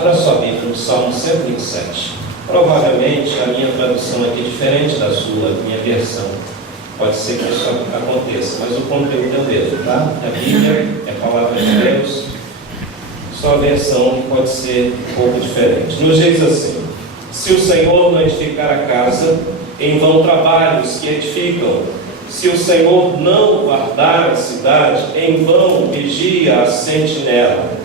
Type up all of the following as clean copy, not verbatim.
Abra sua Bíblia no Salmo 127. Provavelmente a minha tradução aqui é diferente da sua, minha versão. Pode ser que isso aconteça, mas o conteúdo é o mesmo, tá? A Bíblia é a palavra de Deus, só a versão pode ser um pouco diferente. Nos diz assim: se o Senhor não edificar a casa, em vão trabalham os que edificam. Se o Senhor não guardar a cidade, em vão vigia a sentinela.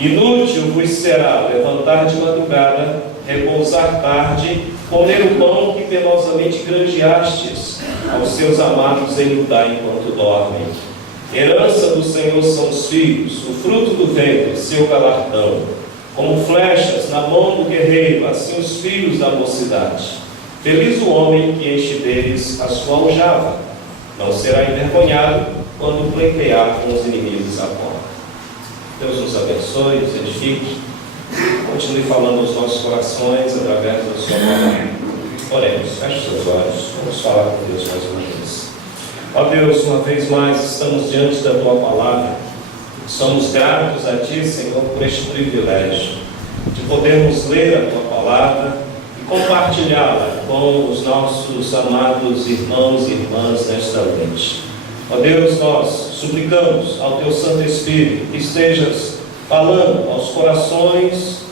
Inútil vos será levantar de madrugada, repousar tarde, comer o pão que penosamente granjeastes. Aos seus amados ele o dá enquanto dormem. Herança do Senhor são os filhos, o fruto do ventre, seu galardão. Como flechas na mão do guerreiro, assim os filhos da mocidade. Feliz o homem que enche deles a sua aljava. Não será envergonhado quando pleitear com os inimigos à porta. Deus nos abençoe, nos edifique. Continue falando aos nossos corações através da sua palavra. Oremos, feche seus olhos, vamos falar com Deus mais uma vez. Ó Deus, uma vez mais estamos diante da tua palavra. Somos gratos a ti, Senhor, por este privilégio de podermos ler a tua palavra e compartilhá-la com os nossos amados irmãos e irmãs nesta noite. Ó Deus, nós suplicamos ao teu Santo Espírito que estejas falando aos corações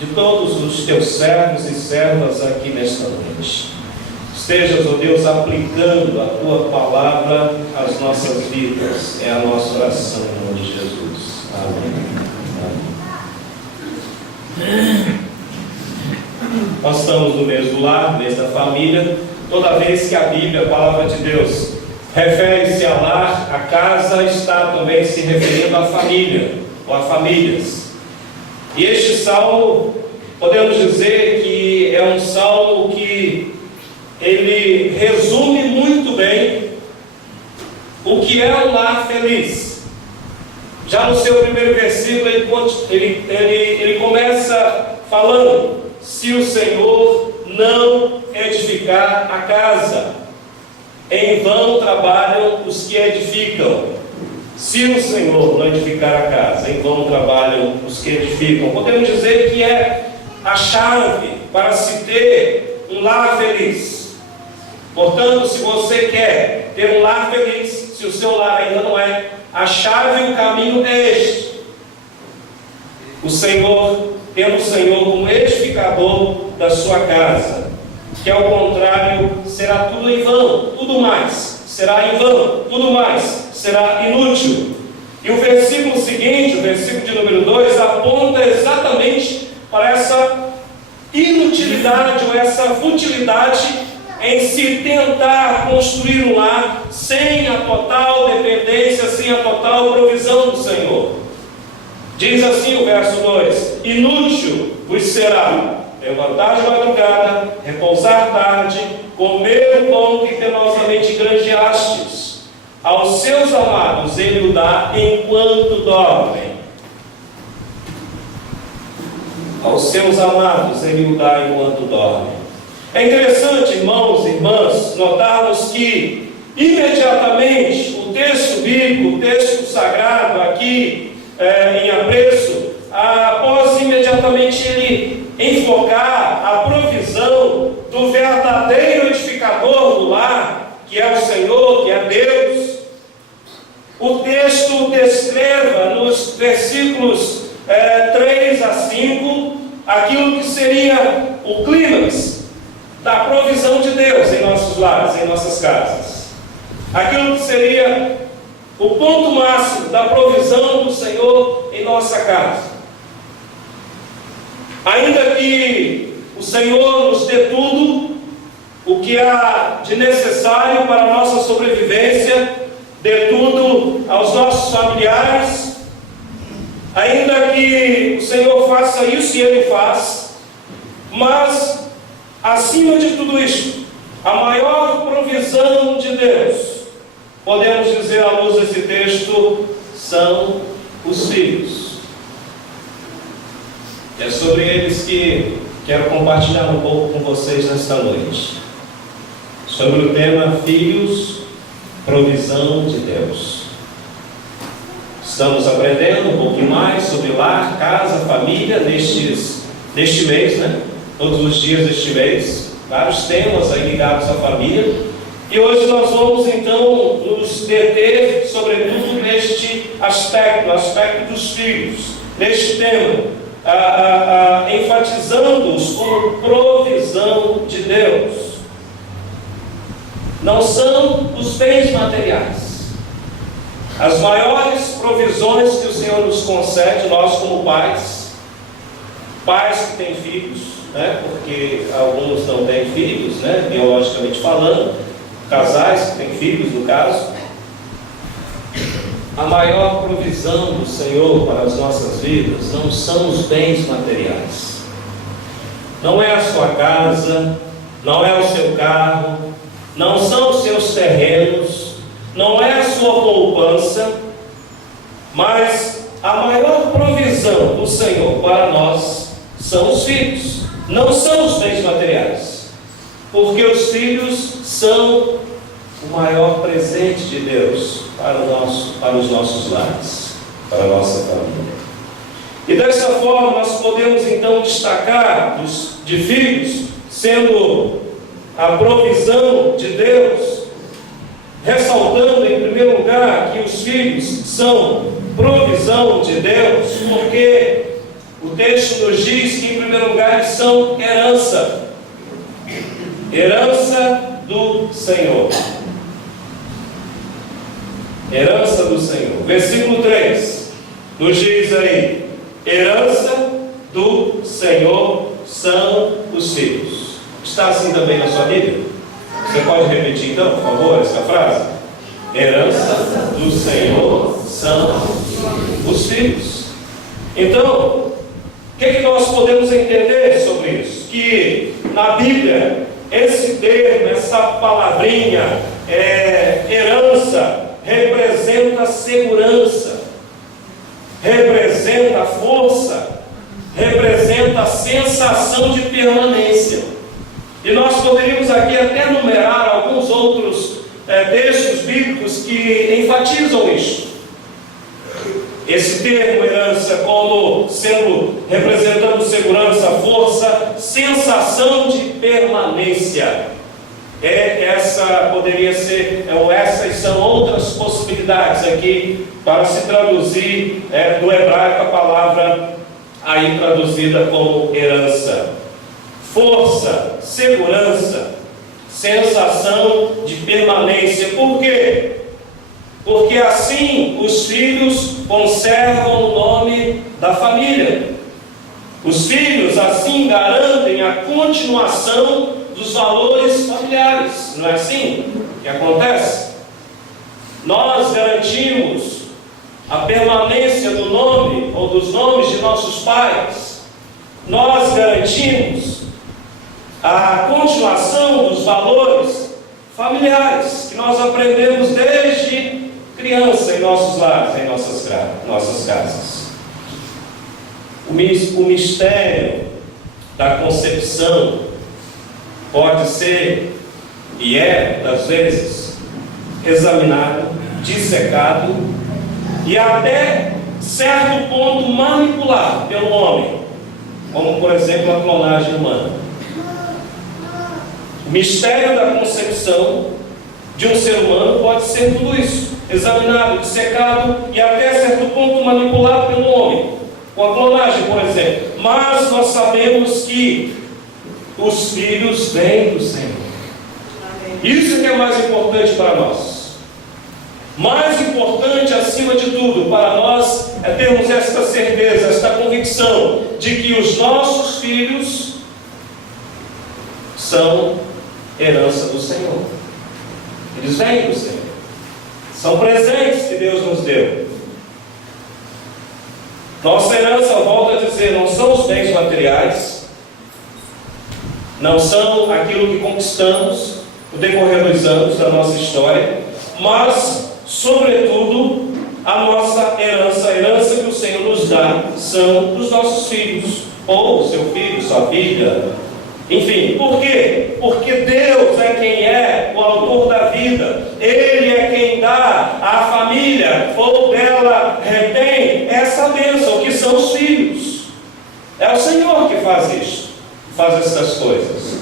de todos os teus servos e servas aqui nesta noite. Estejas, ó Deus, aplicando a tua palavra às nossas vidas. É a nossa oração em nome de Jesus. Amém. Amém. Nós estamos no mês do lar, mês da família. Toda vez que a Bíblia, a palavra de Deus, refere-se a lar, a casa está também se referindo à família, ou a famílias. E este salmo, podemos dizer que é um salmo que ele resume muito bem o que é um lar feliz. Já no seu primeiro versículo, ele começa falando: se o Senhor não edificar a casa, em vão trabalham os que edificam. Se o Senhor não edificar a casa, em vão trabalham os que edificam. Podemos dizer que é a chave para se ter um lar feliz. Portanto, se você quer ter um lar feliz, se o seu lar ainda não é, a chave e o caminho é este: o Senhor, tendo o Senhor como edificador da sua casa, que ao contrário será tudo em vão, tudo mais será em vão, tudo mais será inútil. E o versículo seguinte, o versículo de número 2, aponta exatamente para essa inutilidade ou essa futilidade em se tentar construir um lar sem a total dependência, sem a total provisão do Senhor. Diz assim o verso 2: inútil vos será levantar de madrugada, repousar tarde, comer o pão que penosamente granjeastes. Aos seus amados ele o dá enquanto dormem. Aos seus amados ele o dá enquanto dormem. É interessante, irmãos e irmãs, notarmos que imediatamente o texto bíblico, o texto sagrado aqui em apreço, após imediatamente ele enfocar a provisão do verdadeiro edificador do lar, que é o Senhor, que é Deus, o texto descreva nos versículos 3 a 5 aquilo que seria o clímax da provisão de Deus em nossos lares, em nossas casas. Aquilo que seria o ponto máximo da provisão do Senhor em nossa casa. Ainda que o Senhor nos dê tudo o que há de necessário para a nossa sobrevivência, dê tudo aos nossos familiares, ainda que o Senhor faça isso, e Ele faz, mas acima de tudo isso, a maior provisão de Deus, podemos dizer à luz desse texto, são os filhos. É sobre eles que quero compartilhar um pouco com vocês nesta noite. Sobre o tema Filhos, provisão de Deus. Estamos aprendendo um pouquinho mais sobre lar, casa, família neste mês, né? Todos os dias deste mês, vários temas aí ligados à família. E hoje nós vamos então nos deter, sobretudo, neste aspecto, aspecto dos filhos, neste tema, enfatizando-os como provisão de Deus. Não são os bens materiais. As maiores provisões que o Senhor nos concede, nós como pais que têm filhos, né? Porque alguns não têm filhos, né? Biologicamente falando, casais que têm filhos, no caso. A maior provisão do Senhor para as nossas vidas não são os bens materiais. Não é a sua casa, não é o seu carro, não são os seus terrenos, não é a sua poupança, mas a maior provisão do Senhor para nós são os filhos, não são os bens materiais, porque os filhos são o maior presente de Deus para os nossos lares, para a nossa família. E dessa forma nós podemos então destacar de filhos, sendo a provisão de Deus, ressaltando em primeiro lugar que os filhos são provisão de Deus, porque o texto nos diz que em primeiro lugar eles são herança do Senhor. Herança do Senhor. Versículo 3 nos diz aí: herança do Senhor são os filhos. Está assim também na sua Bíblia? Você pode repetir então, por favor, essa frase? Herança do Senhor são os filhos. Então, o que nós podemos entender sobre isso? Que na Bíblia, esse termo, essa palavrinha, herança, representa segurança, representa força, representa sensação de permanência. E nós poderíamos aqui até numerar alguns outros textos bíblicos que enfatizam isso. Esse termo herança como representando segurança, força, sensação de permanência. Poderia ser, ou essas são outras possibilidades aqui para se traduzir do hebraico a palavra aí traduzida como herança. Força, segurança, sensação de permanência. Por quê? Porque assim os filhos conservam o nome da família. Os filhos assim garantem a continuação dos valores familiares. Não é assim que acontece? Nós garantimos a permanência do nome ou dos nomes de nossos pais. Nós garantimos a continuação dos valores familiares que nós aprendemos desde criança em nossos lares, em nossas casas. O mistério da concepção pode ser, e às vezes, examinado, dissecado e até certo ponto manipulado pelo homem, como por exemplo a clonagem humana. O mistério da concepção de um ser humano pode ser tudo isso, examinado, dissecado e até certo ponto manipulado pelo homem, com a clonagem, por exemplo. Mas nós sabemos que os filhos vêm do Senhor. Isso que é mais importante para nós. Mais importante, acima de tudo, para nós é termos esta certeza, esta convicção de que os nossos filhos são herança do Senhor. Eles vêm do Senhor. São presentes que Deus nos deu. Nossa herança, volto a dizer, não são os bens materiais, não são aquilo que conquistamos no decorrer dos anos da nossa história, mas, sobretudo, a nossa herança, a herança que o Senhor nos dá, são os nossos filhos, ou seu filho, sua filha, enfim. Por quê? Porque Deus é quem é o autor da vida. Ele é quem dá à família, ou dela essa bênção, que são os filhos. É o Senhor que faz isso, faz essas coisas.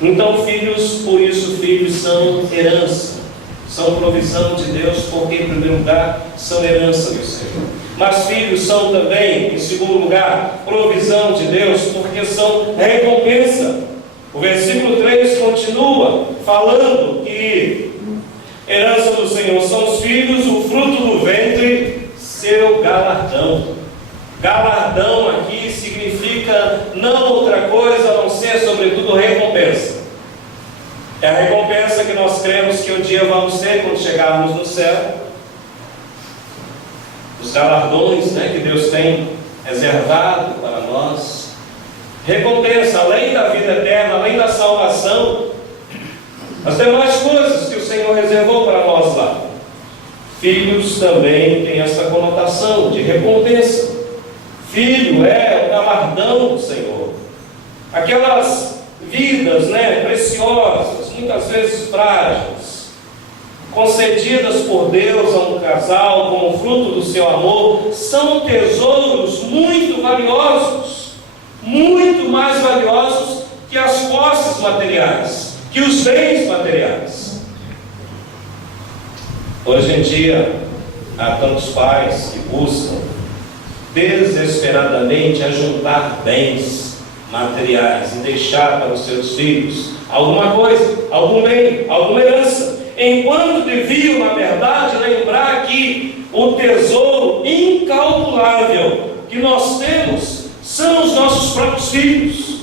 Então, filhos, por isso, filhos são herança, são provisão de Deus, porque, em primeiro lugar, são herança do Senhor. Mas filhos são também, em segundo lugar, provisão de Deus, porque são recompensa. O versículo 3 continua falando que herança do Senhor são os filhos, o fruto do ventre, seu galardão. Galardão aqui significa não outra coisa a não ser, sobretudo, recompensa. É a recompensa que nós cremos que um dia vamos ter quando chegarmos no céu. Os galardões, que Deus tem reservado para nós. Recompensa, além da vida eterna, além da salvação, as demais coisas que o Senhor reservou para nós lá. Filhos também têm essa conotação de recompensa. Filho é o galardão do Senhor. Aquelas vidas, preciosas, muitas vezes frágeis, concedidas por Deus a um casal como fruto do seu amor, são tesouros muito valiosos, muito mais valiosos que as posses materiais, que os bens materiais. Hoje em dia, há tantos pais que buscam desesperadamente ajuntar bens materiais e deixar para os seus filhos alguma coisa, algum bem, alguma herança, enquanto deviam, na verdade, lembrar que o tesouro incalculável que nós temos são os nossos próprios filhos.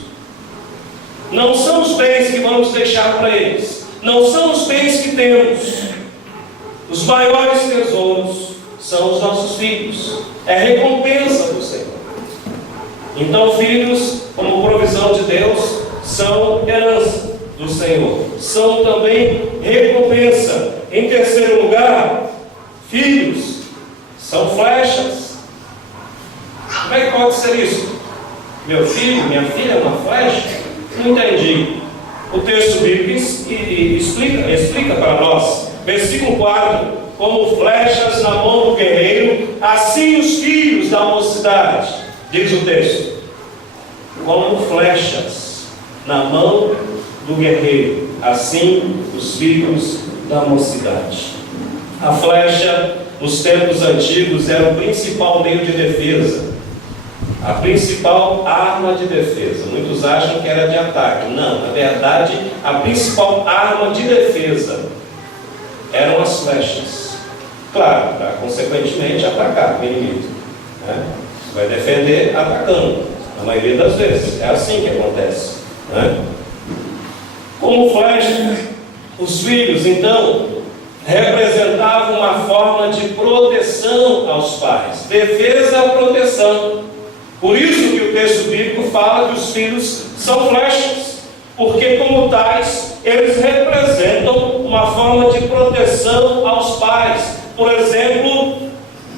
Não são os bens que vamos deixar para eles, não são os bens que temos. Os maiores tesouros são os nossos filhos, é a recompensa do Senhor. Então, filhos, como provisão de Deus, são herança do Senhor, são também recompensa. Em terceiro lugar, filhos são flechas. Como é que pode ser isso? Meu filho, minha filha é uma flecha? Não entendi. O texto bíblico explica para nós. Versículo 4: como flechas na mão do guerreiro, assim os filhos da mocidade. Diz o texto: como flechas na mão do guerreiro, assim os filhos da mocidade. A flecha, nos tempos antigos, era o principal meio de defesa, a principal arma de defesa. Muitos acham que era de ataque. Não, na verdade, a principal arma de defesa eram as flechas. Claro, para consequentemente atacar o inimigo. Você vai defender atacando, na maioria das vezes. É assim que acontece. Como flecha, os filhos, então, representavam uma forma de proteção aos pais. Defesa e proteção. Por isso que o texto bíblico fala que os filhos são flechas, porque como tais, eles representam uma forma de proteção aos pais. Por exemplo,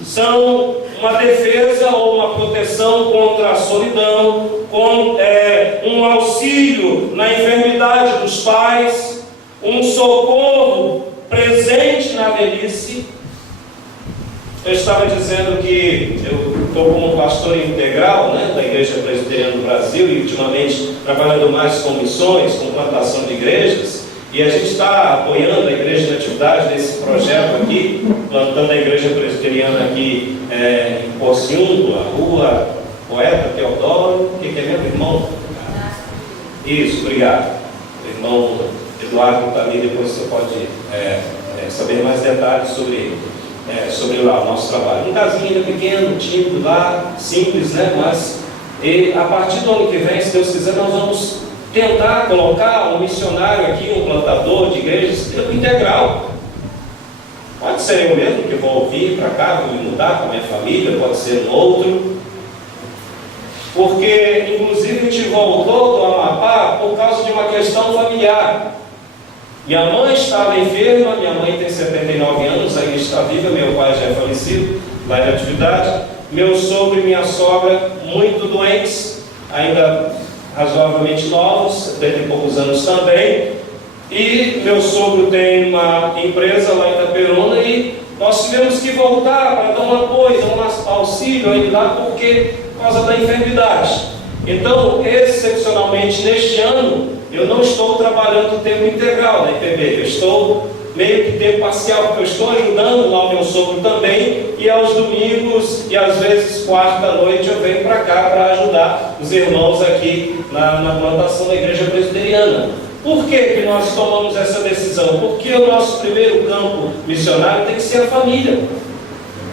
são uma defesa ou uma proteção contra a solidão, um auxílio na enfermidade dos pais, um socorro presente na velhice. Eu estava dizendo que eu estou como pastor integral da Igreja Presbiteriana do Brasil e ultimamente trabalhando mais com missões, com plantação de igrejas, e a gente está apoiando a igreja na atividade desse projeto aqui, plantando a Igreja Presbiteriana aqui em Porciúncula, a rua Poeta Teodoro, o que é mesmo, irmão? Isso, obrigado. O irmão Eduardo está ali, depois você pode saber mais detalhes sobre lá o nosso trabalho. Um casinho ainda pequeno, tímido lá, simples, mas a partir do ano que vem, se Deus quiser, nós vamos tentar colocar um missionário aqui, um plantador de igrejas integral. Pode ser eu mesmo que vou vir para cá, vou me mudar com a minha família, pode ser um outro. Porque, inclusive, a gente voltou do Amapá por causa de uma questão familiar. Minha mãe estava enferma, minha mãe tem 79 anos, ainda está viva, meu pai já é falecido, lá em atividade. Meu sogro e minha sogra, muito doentes, ainda razoavelmente novos, 70 e poucos anos também. E meu sogro tem uma empresa lá em Itaperuna e nós tivemos que voltar para dar um apoio, dar um auxílio a ele lá, por causa da enfermidade. Então, excepcionalmente, neste ano, eu não estou trabalhando o tempo integral na IPB, eu estou meio que tempo parcial, porque eu estou ajudando lá o meu sogro também, e aos domingos e às vezes quarta-noite eu venho para cá para ajudar os irmãos aqui na plantação da igreja presbiteriana. Por que nós tomamos essa decisão? Porque o nosso primeiro campo missionário tem que ser a família.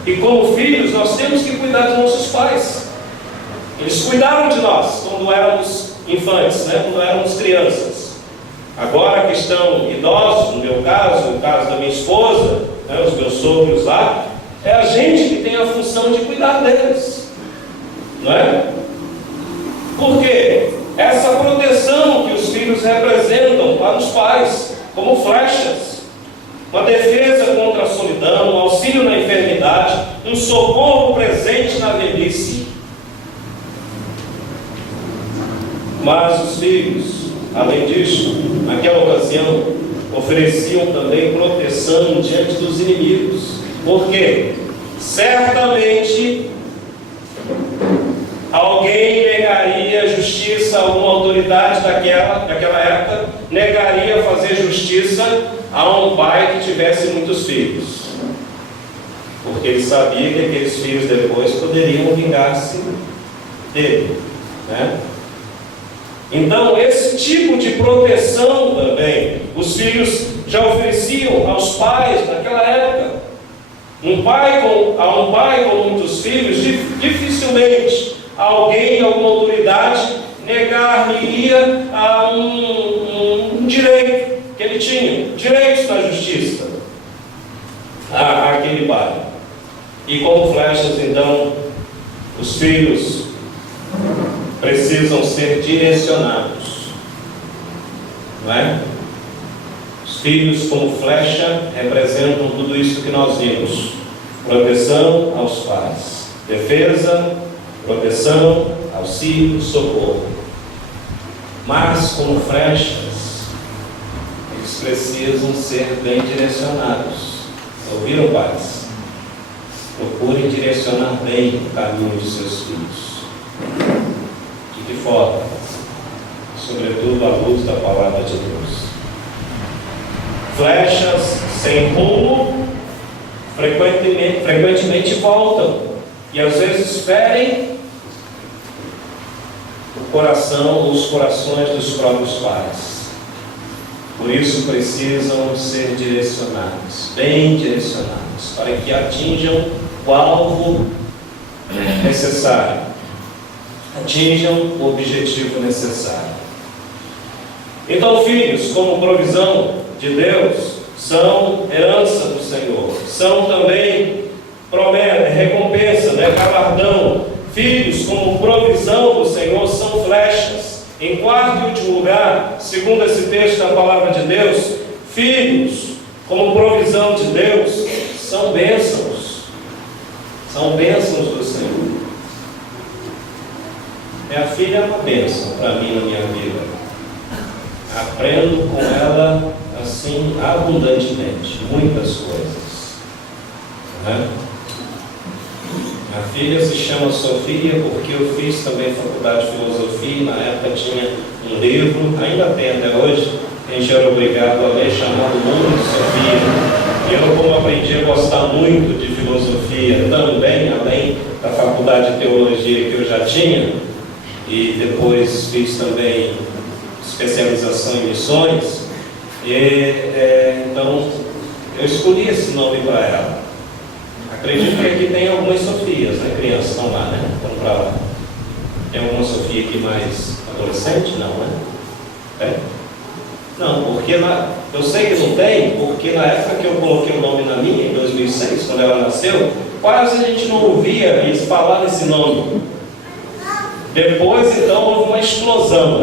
E como filhos, nós temos que cuidar dos nossos pais. Eles cuidaram de nós quando éramos infantes, quando éramos crianças. Agora que estão idosos, no meu caso, no caso da minha esposa, os meus sogros lá, é a gente que tem a função de cuidar deles. Não é? Por quê? Essa proteção que os filhos representam para os pais, como flechas, uma defesa contra a solidão, um auxílio na enfermidade, um socorro presente na velhice. Mas os filhos, além disso, naquela ocasião, ofereciam também proteção diante dos inimigos. Por quê? Certamente alguém negaria justiça, alguma autoridade daquela época negaria fazer justiça a um pai que tivesse muitos filhos, porque ele sabia que aqueles filhos depois poderiam vingar-se dele, Então, esse tipo de proteção também os filhos já ofereciam aos pais naquela época. A um pai com muitos filhos, dificilmente alguém, alguma autoridade, negar-lhe a um direito que ele tinha, direitos na justiça àquele pai. E como flechas, então, os filhos precisam ser direcionados, não é? Os filhos, como flecha, representam tudo isso que nós vimos: proteção aos pais, defesa, proteção, auxílio, socorro. Mas, como flechas, eles precisam ser bem direcionados. Ouviram, pais? Procurem direcionar bem o caminho de seus filhos. De que forma? Sobretudo à luz da palavra de Deus. Flechas sem rumo frequentemente voltam e às vezes ferem o coração ou os corações dos próprios pais. Por isso precisam ser direcionados, bem direcionados, para que atinjam o alvo necessário, atinjam o objetivo necessário. Então, filhos, como provisão de Deus, são herança do Senhor, são também promessa, recompensa, galardão. Filhos, como provisão do Senhor, são flechas. Em quarto e último lugar, segundo esse texto da palavra de Deus, filhos, como provisão de Deus, são bênçãos. São bênçãos do Senhor. Minha filha é uma bênção para mim na minha vida. Aprendo com ela assim abundantemente, muitas coisas. Minha filha se chama Sofia porque eu fiz também faculdade de filosofia. Na época tinha um livro, ainda tem até hoje, que a gente era obrigado a ler, chamado Mundo de Sofia. E eu, como aprendi a gostar muito de filosofia também, além da faculdade de teologia que eu já tinha, e depois fiz também especialização em missões, então eu escolhi esse nome para ela. Acredito que aqui tem algumas Sofias, crianças estão lá, Vamos para lá. Tem alguma Sofia aqui mais adolescente? Não, Tem? Não, porque eu sei que não tem, porque na época que eu coloquei o nome na minha, em 2006, quando ela nasceu, quase a gente não ouvia eles falar nesse nome. Depois, então, houve uma explosão,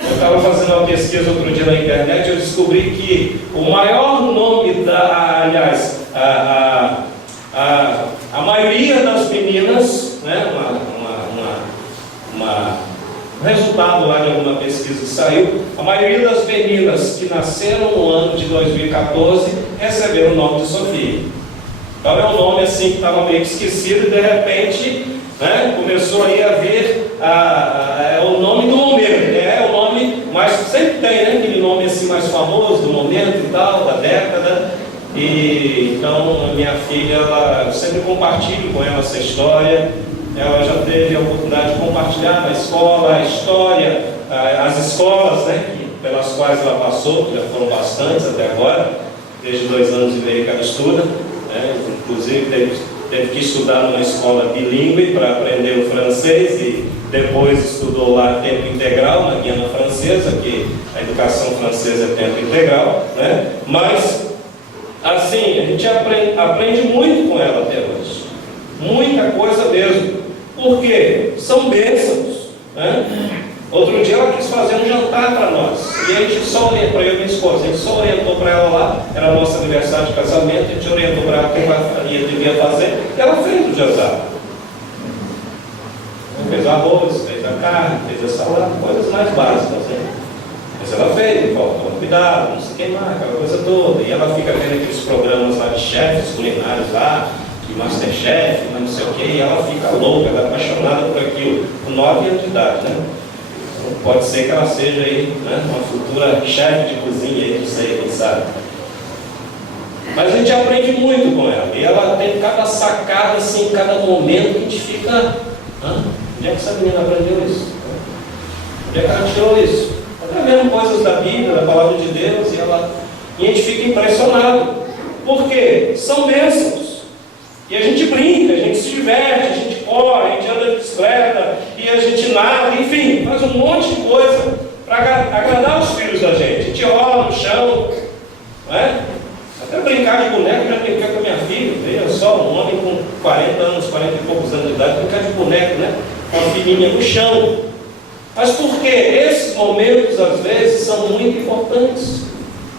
Eu estava fazendo uma pesquisa outro dia na internet e eu descobri que o maior nome a maioria das meninas, um resultado lá de alguma pesquisa que saiu, a maioria das meninas que nasceram no ano de 2014 receberam o nome de Sofia. Então é um nome assim que estava meio esquecido e de repente, né, começou aí a ver o nome do momento, né? É o nome, mas sempre tem, né, aquele nome assim mais famoso do momento e tal, da década. E então a minha filha, eu sempre compartilho com ela essa história. Ela já teve a oportunidade de compartilhar na escola a história, as escolas, né, pelas quais ela passou, que já foram bastantes até agora, desde 2 anos e meio que ela estuda, né? Inclusive teve que estudar numa escola bilíngue para aprender o francês e depois estudou lá tempo integral na Guiana Francesa, que a educação francesa é tempo integral, né? Mas assim, a gente aprende muito com ela até hoje, muita coisa mesmo. Por quê? São bênçãos, né? Outro dia ela quis fazer um jantar para nós, e a gente só orientou, para eu e minha esposa, a gente só orientou para ela lá, era nosso aniversário de casamento, a gente orientou para ela o que ela devia fazer, e ela fez o jantar. Fez o arroz, fez a carne, fez a salada, coisas mais básicas, né? Mas ela fez, faltou cuidado, não se queimar, aquela coisa toda, e ela fica vendo aqueles programas lá de chefes culinários lá, de Masterchef, mas não sei o que, e ela fica louca, ela é apaixonada por aquilo, com 9 anos de idade, né? Pode ser que ela seja aí, né, uma futura chefe de cozinha, aí, não sei, quem sabe. Mas a gente aprende muito com ela. E ela tem cada sacada, assim, cada momento que a gente fica... Onde é que essa menina aprendeu isso? Onde é que ela tirou isso? Ela está vendo coisas da Bíblia, da Palavra de Deus, e a gente fica impressionado. Por quê? São bênçãos. E a gente brinca, a gente se diverte, a gente corre, a gente anda de bicicleta, e a gente nada, enfim, faz um monte de coisa para agradar os filhos da gente. A gente rola no chão, não é? Até brincar de boneco, já brinquei com a minha filha, veja só, um homem com 40 anos, 40 e poucos anos de idade, brincar de boneco, né? Com a filhinha no chão. Mas por quê? Esses momentos, às vezes, são muito importantes.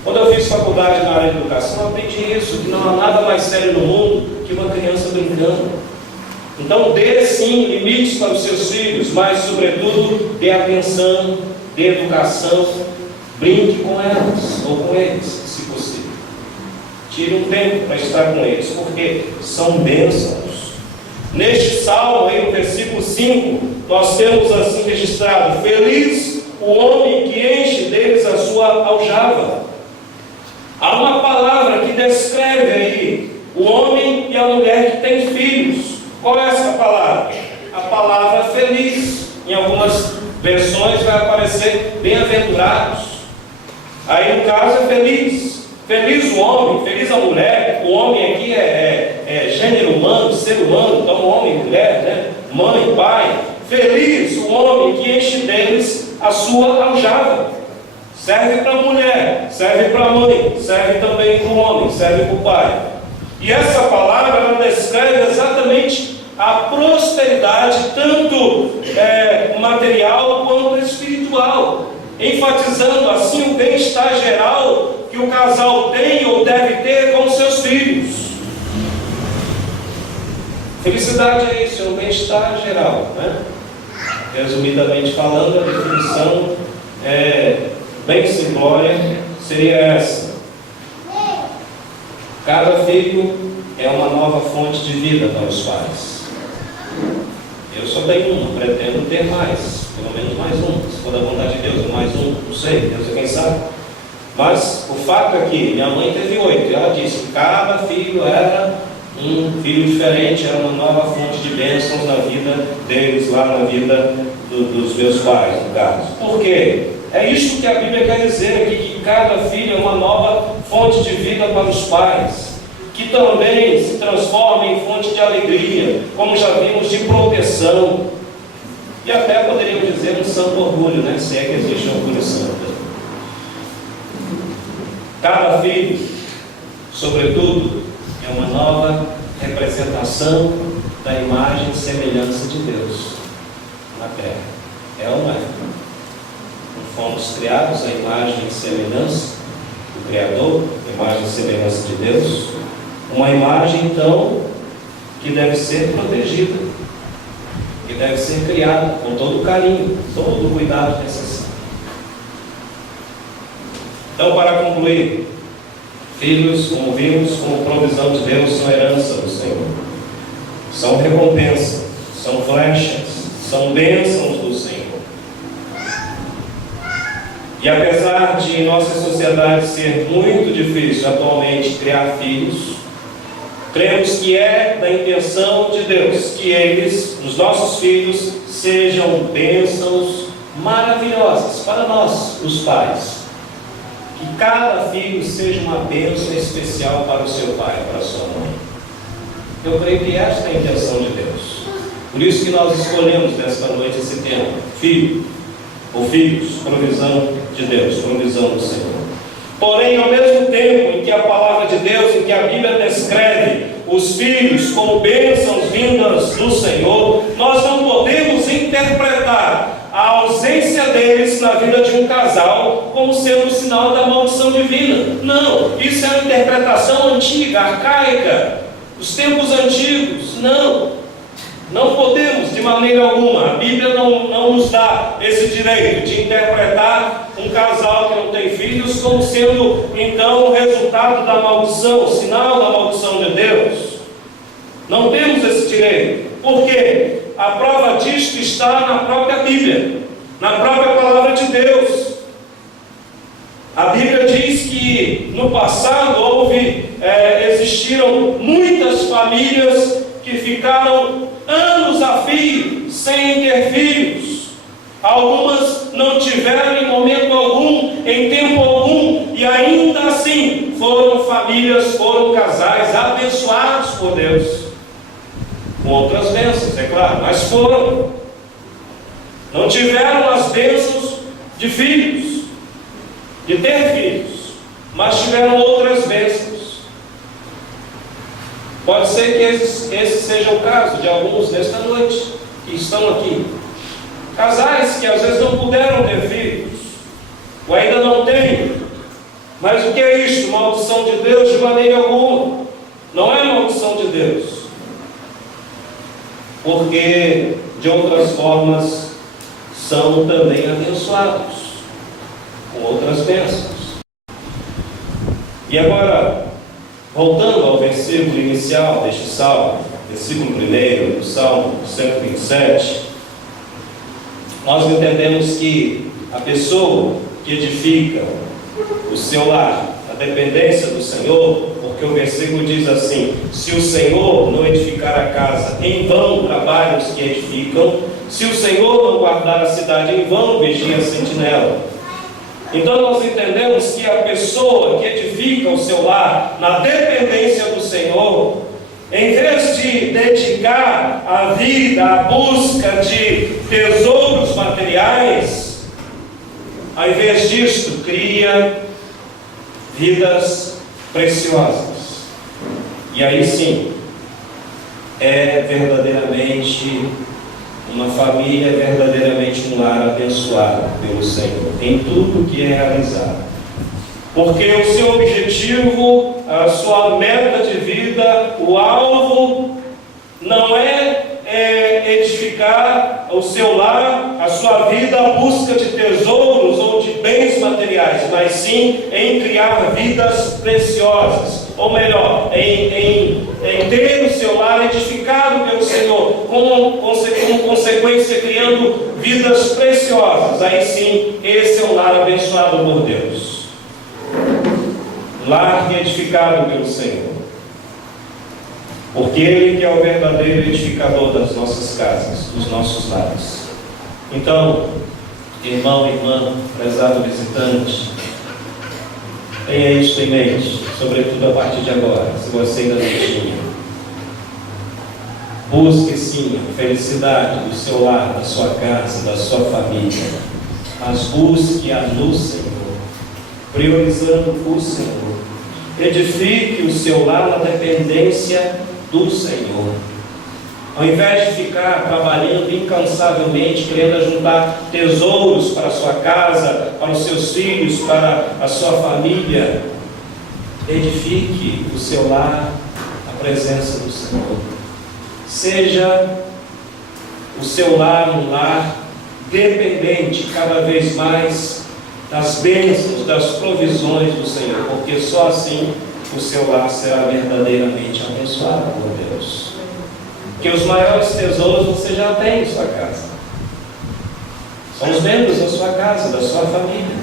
Quando eu fiz faculdade na área de educação, eu aprendi isso, que não há nada mais sério no mundo que uma criança brincando. Então, dê sim limites para os seus filhos, mas, sobretudo, dê atenção, dê educação, brinque com elas, ou com eles, se possível. Tire um tempo para estar com eles, porque são bênçãos. Neste salmo, aí no versículo 5, nós temos assim registrado: feliz o homem que enche deles a sua aljava. Há uma palavra que descreve aí o homem e a mulher que têm filhos. Qual é essa palavra? A palavra feliz. Em algumas versões vai aparecer bem-aventurados. Aí no caso é feliz. Feliz o homem, feliz a mulher. O homem aqui é gênero humano, ser humano, então homem e mulher, né? Mãe, pai. Feliz o homem que enche deles a sua aljava. Serve para a mulher, serve para a mãe, serve também para o homem, serve para o pai. E essa palavra ela descreve exatamente a prosperidade, tanto material quanto espiritual, enfatizando assim o bem-estar geral que o casal tem ou deve ter com seus filhos. Felicidade é isso, é o bem-estar geral, né? Resumidamente falando, a definição bênção e glória seria essa: cada filho é uma nova fonte de vida para os pais. Eu só tenho um, pretendo ter mais, pelo menos mais um, se for da vontade de Deus, mais um, não sei, Deus é quem sabe. Mas o fato é que minha mãe teve 8, e ela disse que cada filho era um filho diferente, era uma nova fonte de bênçãos na vida deles, lá na vida dos meus pais, no caso. Por quê? É isso que a Bíblia quer dizer aqui, que cada filho é uma nova fonte de vida para os pais, que também se transforma em fonte de alegria, como já vimos, de proteção, e até poderíamos dizer um santo orgulho, né? Se é que existe um orgulho santo. Cada filho, sobretudo, é uma nova representação da imagem e semelhança de Deus na terra. É ou não é? Fomos criados à imagem e semelhança do Criador, imagem e semelhança de Deus. Uma imagem, então, que deve ser protegida, que deve ser criada com todo o carinho, todo o cuidado necessário. Então, para concluir, Filhos, como vimos, como provisão de Deus, são herança do Senhor. São recompensa, são flechas, são bênçãos do Senhor. E apesar de nossa sociedade ser muito difícil atualmente criar filhos, cremos que é da intenção de Deus que eles, os nossos filhos, sejam bênçãos maravilhosas para nós, os pais. Que cada filho seja uma bênção especial para o seu pai, para a sua mãe. Eu creio que esta é a intenção de Deus. Por isso que nós escolhemos nesta noite esse tema: filho ou filhos, provisão de Deus, provisão do Senhor. Porém, ao mesmo tempo em que a palavra de Deus, em que a Bíblia descreve os filhos como bênçãos vindas do Senhor, nós não podemos interpretar a ausência deles na vida de um casal como sendo um sinal da maldição divina. Não, isso é uma interpretação antiga, arcaica, dos tempos antigos. Não podemos de maneira alguma. A Bíblia não nos dá esse direito de interpretar um casal que não tem filhos como sendo então o resultado da maldição, o sinal da maldição de Deus. Não temos esse direito. Por quê? A prova disto está na própria Bíblia, na própria palavra de Deus. A Bíblia diz que no passado existiram muitas famílias que ficaram anos a fio sem ter filhos. Algumas não tiveram em momento algum, em tempo algum, e ainda assim foram famílias, foram casais abençoados por Deus. Com outras bênçãos, é claro, mas foram. Não tiveram as bênçãos de filhos, de ter filhos, mas tiveram outras bênçãos. Pode ser que esse seja o caso de alguns nesta noite, que estão aqui. Casais que às vezes não puderam ter filhos, ou ainda não têm. Mas o que é isto? Maldição de Deus? De maneira alguma. Não é maldição de Deus. Porque de outras formas são também abençoados, com outras bênçãos. E agora, voltando ao versículo inicial deste salmo, versículo 1 do Salmo 127, nós entendemos que a pessoa que edifica o seu lar, a dependência do Senhor, porque o versículo diz assim: se o Senhor não edificar a casa, em vão trabalham os que edificam; se o Senhor não guardar a cidade, em vão vigia a sentinela. Então nós entendemos que a pessoa que edifica o seu lar na dependência do Senhor, em vez de dedicar a vida à busca de tesouros materiais, ao invés disto, cria vidas preciosas. E aí sim, é verdadeiramente uma família, é verdadeiramente um lar abençoado pelo Senhor, em tudo que é realizado. Porque o seu objetivo, a sua meta de vida, o alvo, não é edificar o seu lar, a sua vida, à busca de tesouros ou de bens materiais, mas sim em criar vidas preciosas, ou melhor, em ter o seu lar edificado pelo Senhor, como consequência criando vidas preciosas. Aí sim, esse é um lar abençoado por Deus, lar edificado pelo Senhor, porque Ele que é o verdadeiro edificador das nossas casas, dos nossos lares. Então, irmão, irmã, prezado visitante, tenha isso em mente, sobretudo a partir de agora, se você ainda não tinha. Busque sim a felicidade do seu lar, da sua casa, da sua família, mas busque-a no Senhor, priorizando o Senhor. Edifique o seu lar na dependência do Senhor. Ao invés de ficar trabalhando incansavelmente, querendo juntar tesouros para a sua casa, para os seus filhos, para a sua família, edifique o seu lar na presença do Senhor. Seja o seu lar um lar dependente cada vez mais das bênçãos, das provisões do Senhor, porque só assim o seu lar será verdadeiramente abençoado por Deus. Que os maiores tesouros você já tem em sua casa. São os membros da sua casa, da sua família.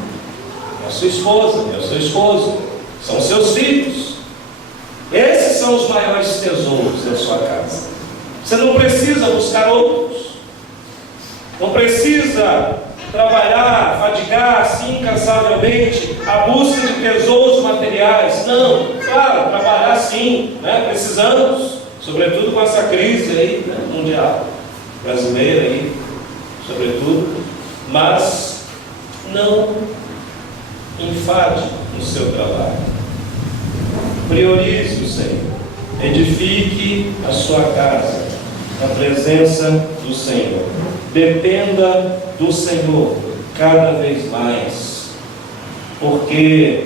É a sua esposa, é o seu esposo, são os seus filhos. Esses são os maiores tesouros da sua casa. Você não precisa buscar outros. Não precisa trabalhar, fadigar assim incansavelmente a busca de tesouros materiais. Não, claro, trabalhar sim, né? Precisamos, sobretudo com essa crise aí, né, mundial, brasileira aí, sobretudo, mas não enfade no seu trabalho. Priorize o Senhor, edifique a sua casa na presença do Senhor. Dependa do Senhor cada vez mais, porque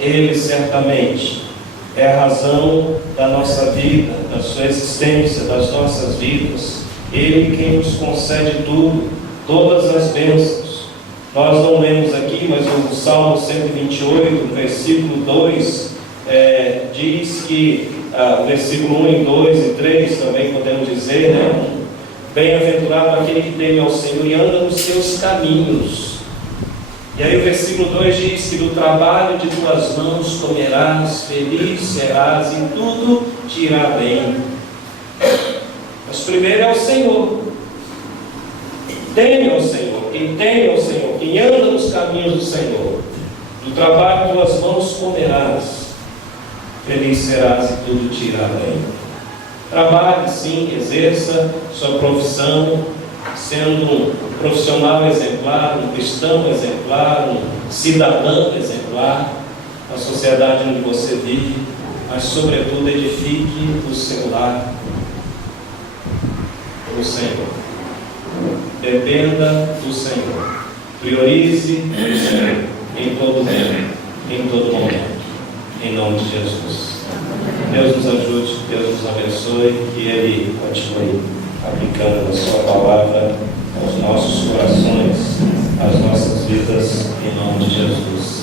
Ele certamente é a razão da nossa vida, da sua existência, das nossas vidas. Ele quem nos concede tudo, todas as bênçãos. Nós não lemos aqui, mas o Salmo 128, no versículo 2, diz que, versículo 1 e 2 e 3 também podemos dizer, né? Bem-aventurado aquele que teme ao Senhor e anda nos seus caminhos. E aí o versículo 2 diz que do trabalho de tuas mãos comerás, feliz serás e tudo te irá bem. Mas primeiro é o Senhor. Teme ao Senhor. Quem teme ao Senhor, quem anda nos caminhos do Senhor, do trabalho de tuas mãos comerás, feliz serás e tudo te irá bem. Trabalhe sim, exerça sua profissão, sendo um profissional exemplar, um cristão exemplar, um cidadão exemplar na sociedade onde você vive, mas sobretudo edifique o seu lar pelo Senhor. Dependa do Senhor. Priorize o Senhor em todo tempo, em todo momento, em nome de Jesus. Deus nos ajude, Deus nos abençoe, que Ele continue aplicando a sua palavra aos nossos corações, às nossas vidas, em nome de Jesus.